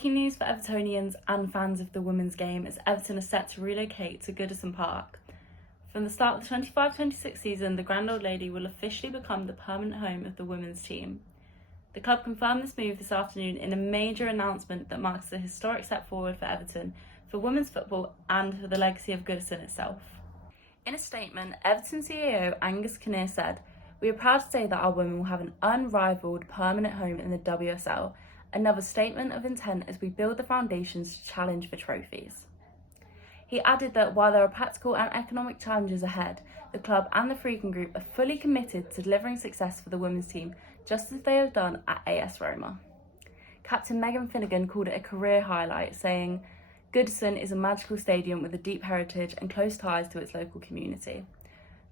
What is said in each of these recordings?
Breaking news for Evertonians and fans of the women's game as Everton are set to relocate to Goodison Park. From the start of the 25-26 season, the Grand Old Lady will officially become the permanent home of the women's team. The club confirmed this move this afternoon in a major announcement that marks a historic step forward for Everton, for women's football and for the legacy of Goodison itself. In a statement, Everton CEO Angus Kinnear said, "We are proud to say that our women will have an unrivalled permanent home in the WSL, another statement of intent as we build the foundations to challenge for trophies." He added that while there are practical and economic challenges ahead, the club and the Freakin Group are fully committed to delivering success for the women's team, just as they have done at AS Roma. Captain Megan Finnegan called it a career highlight, saying, "Goodison is a magical stadium with a deep heritage and close ties to its local community.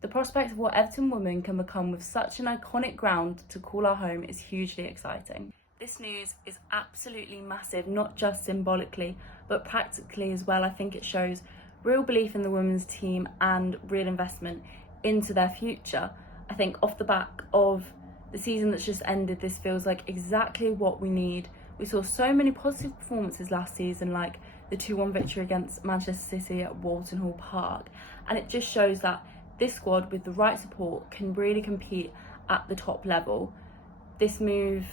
The prospect of what Everton Women can become with such an iconic ground to call our home is hugely exciting." This news is absolutely massive, not just symbolically, but practically as well. I think it shows real belief in the women's team and real investment into their future. I think off the back of the season that's just ended, this feels like exactly what we need. We saw so many positive performances last season, like the 2-1 victory against Manchester City at Walton Hall Park. And it just shows that this squad, with the right support, can really compete at the top level. This move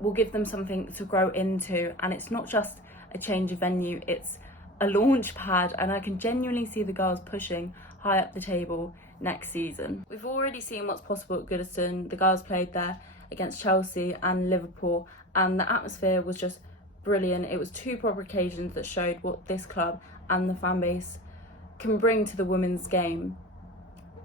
will give them something to grow into, and it's not just a change of venue, it's a launch pad, and I can genuinely see the girls pushing high up the table next season. We've already seen what's possible at Goodison. The girls played there against Chelsea and Liverpool, and the atmosphere was just brilliant. It was two proper occasions that showed what this club and the fan base can bring to the women's game.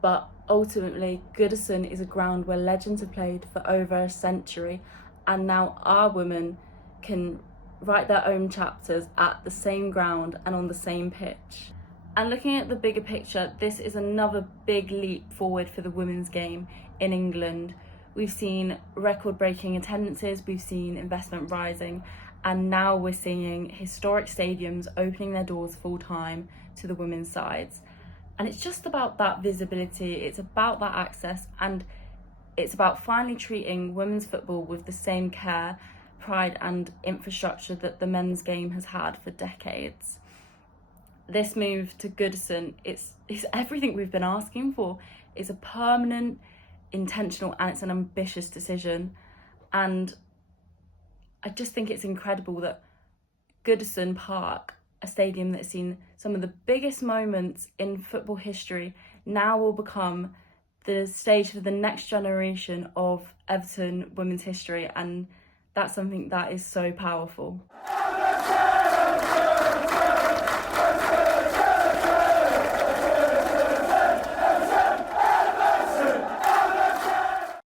But ultimately, Goodison is a ground where legends have played for over a century, and now our women can write their own chapters at the same ground and on the same pitch. And looking at the bigger picture, this is another big leap forward for the women's game in England. We've seen record-breaking attendances, we've seen investment rising, and now we're seeing historic stadiums opening their doors full-time to the women's sides. And it's just about that visibility, it's about that access, and it's about finally treating women's football with the same care, pride and infrastructure that the men's game has had for decades. This move to Goodison, it's everything we've been asking for. It's a permanent, intentional, and it's an ambitious decision. And I just think it's incredible that Goodison Park, a stadium that's seen some of the biggest moments in football history, now will become the stage for the next generation of Everton women's history, and that's something that is so powerful.